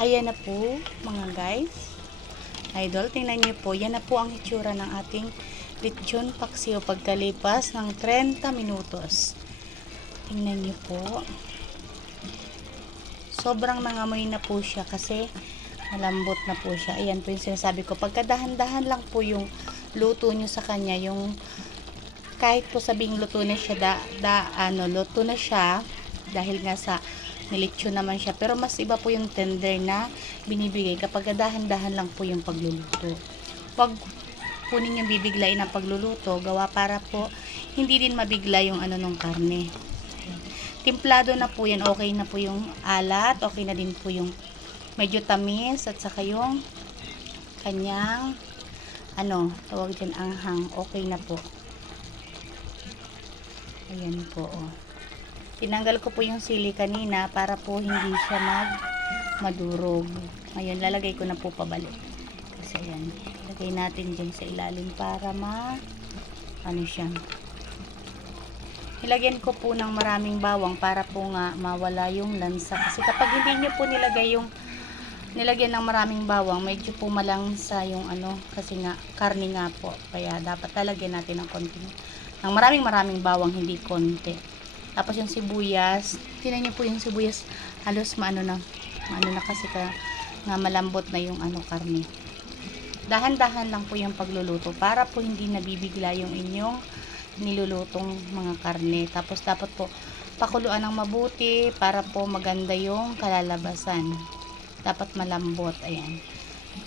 Ayan na po mga guys. Idol, tingnan niyo po. Yan na po ang itsura ng ating lechon paksiw pagkalipas ng 30 minutos. Tingnan niyo po. Sobrang nangamoy na po siya kasi malambot na po siya. Ayan po yung sinasabi ko. Pagkadahan-dahan lang po yung luto nyo sa kanya. Yung kahit po sabing luto na siya, luto na siya dahil nga sa nilitsyon naman siya. Pero mas iba po yung tender na binibigay kapag dahan-dahan lang po yung pagluluto. Huwag po ninyong bibiglain ang pagluluto. Gawa para po hindi din mabigla yung nung karne. Timplado na po yan. Okay na po yung alat. Okay na din po yung medyo tamis. At saka yung kanyang tawag dyan, anghang. Okay na po. Ayan po. Tinanggal ko po yung sili kanina para po hindi siya madurog. Ngayon, lalagay ko na po pabalik. Kasi ayan, lagay natin dyan sa ilalim para siya. Nilagyan ko po ng maraming bawang para po nga mawala yung lansa. Kasi kapag hindi nyo po nilagyan ng maraming bawang, medyo po malangsa yung kasi nga, karne nga po. Kaya dapat lalagyan natin ng konti. Ng maraming bawang, hindi konti. Tapos yung sibuyas, tingnan niyo po yung sibuyas, halos maano na kasi nga malambot na yung karne. Dahan-dahan lang po yung pagluluto para po hindi nabibigla yung inyong nilulutong mga karne. Tapos dapat po pakuluan ng mabuti para po maganda yung kalalabasan. Dapat malambot, ayan.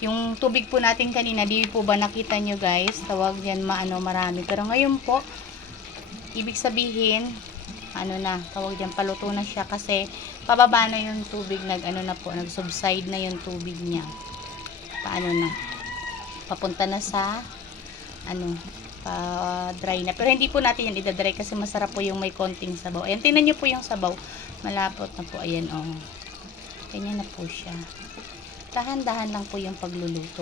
Yung tubig po natin kanina, di po ba nakita nyo guys? Tawag yan marami. Pero ngayon po, ibig sabihin, tawag dyan, paluto na siya kasi pababa na yung tubig, nag-subside na yung tubig niya. Papunta na sa, dry na. Pero hindi po natin yan idadry kasi masarap po yung may konting sabaw. Ayan, tingnan nyo po yung sabaw. Malapot na po, ayan, Ganyan na po siya. Dahan-dahan lang po yung pagluluto.